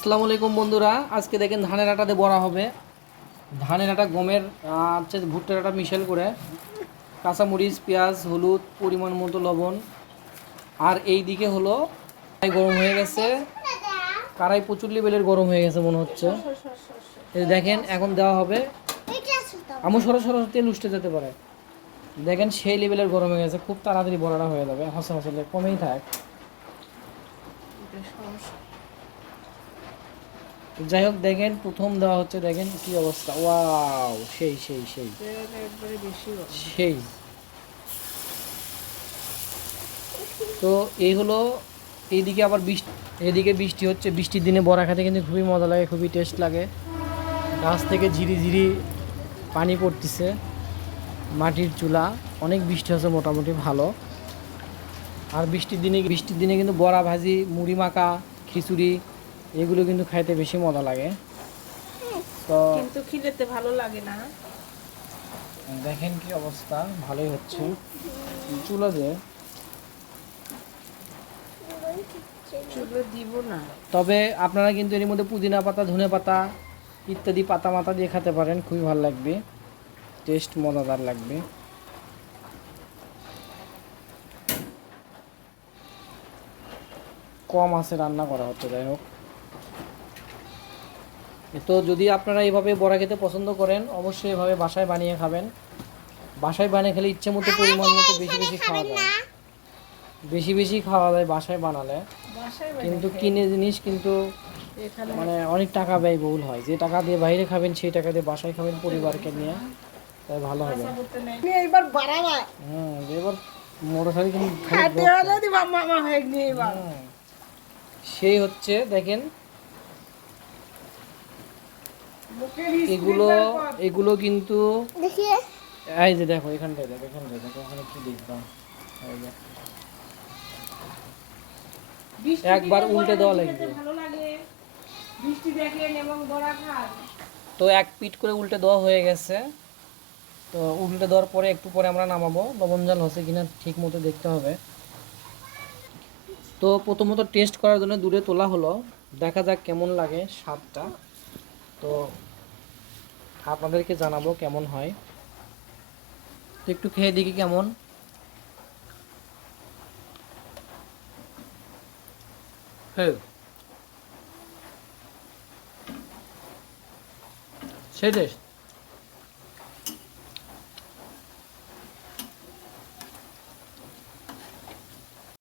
আসসালামু আলাইকুম বন্ধুরা, আজকে দেখেন ধানের আটাতে বড়া হবে। ধানের আটা গমের ভুট্টার আটা মিশেল করে কাঁচামরিচ, পেঁয়াজ, হলুদ, পরিমাণ মতো লবণ। আর এই দিকে হলো কড়াই গরম হয়ে গেছে। কড়াই প্রচুর লেভেলের গরম হয়ে গেছে মনে হচ্ছে। এই দেখেন এখন দেওয়া হবে। আমার সরাসরি তেল উঠতে যেতে পারে। দেখেন সেই লেভেলের গরম হয়ে গেছে, খুব তাড়াতাড়ি বড়াটা হয়ে যাবে। হাসা হাসলে কমেই থাক। যাই হোক, দেখেন প্রথম দেওয়া হচ্ছে, দেখেন কি অবস্থা। ওয়াও, সেই সেই সেই সেই। তো এই হলো, এইদিকে আবার বৃষ্টি, এদিকে বৃষ্টি হচ্ছে। বৃষ্টির দিনে বড়া খেতে কিন্তু খুবই মজা লাগে, খুবই টেস্ট লাগে। গাছ থেকে ঝিরি ঝিরি পানি পড়তেছে, মাটির চুলা, অনেক বৃষ্টি হচ্ছে, মোটামুটি ভালো। আর বৃষ্টির দিনে কিন্তু বড়া ভাজি, মুড়ি মাখা, খিচুড়ি, এগুলো কিন্তু খাইতে বেশি মজা লাগে। তো কিন্তু খিদেতে ভালো লাগে না। দেখেন কি অবস্থা, ভালোই হচ্ছে চুলা দিয়ে। চুলো দিব না। তবে আপনারা কিন্তু এর মধ্যে পুদিনা পাতা, ধনে পাতা ইত্যাদি পাতা মাতা দিয়ে খেতে পারেন, খুবই ভালো লাগবে, টেস্ট মজাদার লাগবে। কম আছে রান্না করা হচ্ছে। যাই হোক, তো যদি আপনারা এইভাবে বড়া খেতে পছন্দ করেন, অবশ্যই এভাবে বাসায় বানিয়ে খাবেন। বাসায় বানিয়ে খেলে ইচ্ছে মতো, পরিমাণ মতো বেশি বেশি খাওয়া যায়, বেশি বেশি খাওয়া যায় বাসায় বানালে। কিন্তু কিনে জিনিস কিন্তু মানে অনেক টাকা ব্যয়বহুল হয়। যে টাকা দিয়ে বাইরে খাবেন, সেই টাকা দিয়ে বাসায় খাবেন পরিবারকে নিয়ে, তাই ভালো হবে। এইবার বাড়াবা এবার মোটরসাইকেল কিন্তু খাইতে হলে দিবা মামা হয়ে নিয়ে এবার। সেই হচ্ছে, দেখেন মুখের এগুলো স্পিড বের কর। এগুলো কিন্তু এই যে দেখো, এখানটায় দেখো, এখানটায় দেখো, ওখানে কি দেখবা। এই যে বৃষ্টি একবার দিনে উল্টে বড়া দেওয়া খেতে লাগবে। ভালো লাগে। বৃষ্টি দেখেন এবং বড়া খান। তো এক পিঠ করে উল্টে দেওয়া হয়ে গেছে। তো উল্টে দেওয়ার পরে একটু পরে আমরা নামাবো। লবণ জল হচ্ছে কিনা ঠিক মতো দেখতে হবে। তো প্রথমত টেস্ট করার জন্য দূরে তোলা হলো, দেখা যাক কেমন লাগে স্বাদটা। তো আপনাদেরকে জানাবো কেমন হয়। তো একটু খেয়ে দেখি কেমন। হ্যাঁ, সেই টেস্ট।